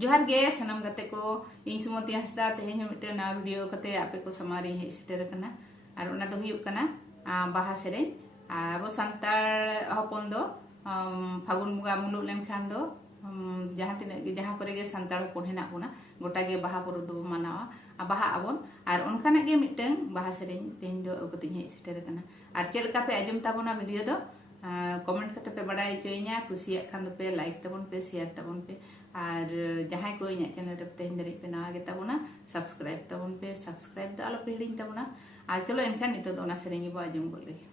जोहार गे सनम गते को इन सुमति हंसदा तेहेन मिटे ना वीडियो कते आपे को समारी हे सेटर कना और ओना दो हुयुक कना बाहा सेरें अब संताल हपन दो फागुन बुगा मुलुक लेन खान दो जहाँ तिना जहाँ करे गे संताल हपन हेना बोना गोटा गे बाहा पर्व दो मनावा बाहा आबन और उनकाना गे मिटे बाहा सेरें तेहेन दो अगतिन हे सेटर कना और चेल का पे आजम ताबोना वीडियो दो कमेंट करते पे बड़ा चोइना कुसिया खान दो पे लाइक तबन पे शेयर तबन पे और जहाँ को इन चैनल रे तेहेन दरी पे नवा गे ताबोना सब्सक्राइब तबन पे सब्सक्राइब दो आलो पे हिड़िन ताबोना और चलो एनखान नितो दो ओना सेरें बो आजम गोल लेगे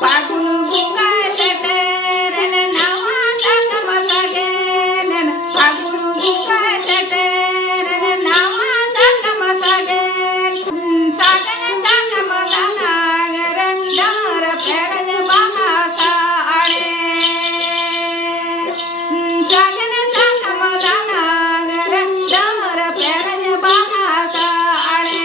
fagun bunga seteren nawa sakam sagen fagun bunga seteren nawa sakam sagen sagen sakam sanagren dar peraj bahasa ade sagen sakam sanagren dar peraj bahasa ade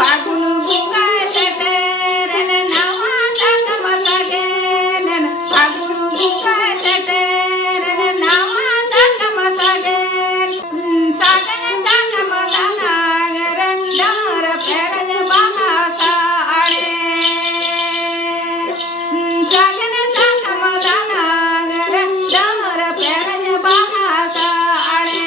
fagun bunga seteren nawa sakam sagen fagun bunga seteren nawa sakam sagen sagen sakam sanagren dar peraj bahasa ade sagen sakam sanagren dar peraj bahasa ade